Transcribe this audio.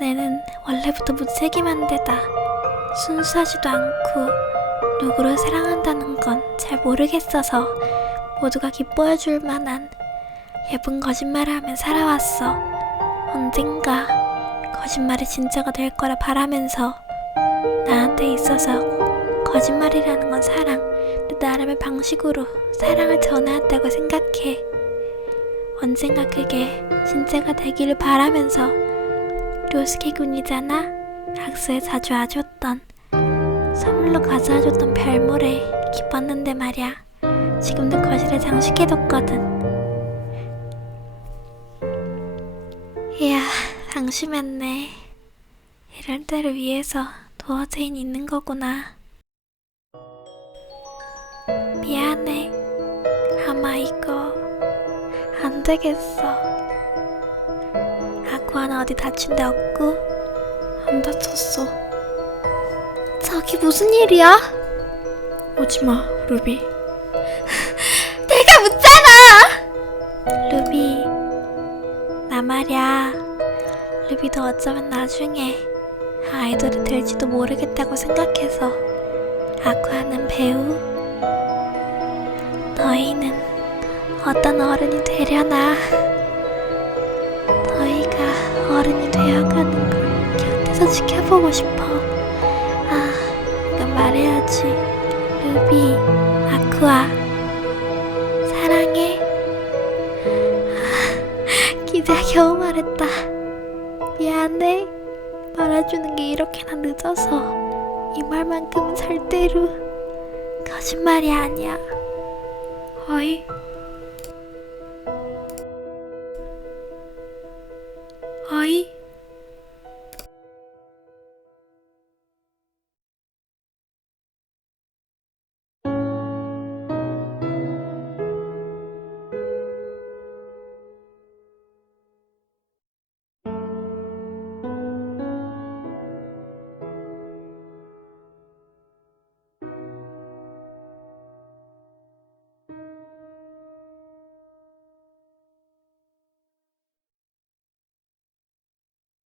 내는 원래부터 무책임한 데다 순수하지도 않고 누구를 사랑한다는 건 잘 모르겠어서 모두가 기뻐해 줄 만한 예쁜 거짓말을 하며 살아왔어. 언젠가 거짓말이 진짜가 될 거라 바라면서 나한테 있어서 거짓말이라는 건 사랑, 내 나름의 방식으로 사랑을 전해왔다고 생각해. 언젠가 그게 진짜가 되기를 바라면서 료스케 군이잖아. 학교에 자주 와줬던 선물로 가져와줬던 별모래 기뻤는데 말야. 지금도 거실에 장식해뒀거든. 이야, 방심했네. 이럴 때를 위해서 도어제인 있는 거구나. 미안해. 아마 이거 안 되겠어. 아쿠아는 어디 다친 데 없고 안 다쳤어. 저기 무슨 일이야? 오지 마, 루비. 내가 묻잖아! 루비, 나 말야. 루비도 어쩌면 나중에 아이돌이 될지도 모르겠다고 생각해서 아쿠아는 배우, 너희는 어떤 어른이 되려나? 되어가는 걸 곁에서 지켜보고 싶어. 아, 이건 말해야지. 루비, 아쿠아, 사랑해. 아, 기대야 겨우 말했다. 미안해. 말해주는 게 이렇게나 늦어서 이 말만큼은 절대로 거짓말이 아니야. 어이,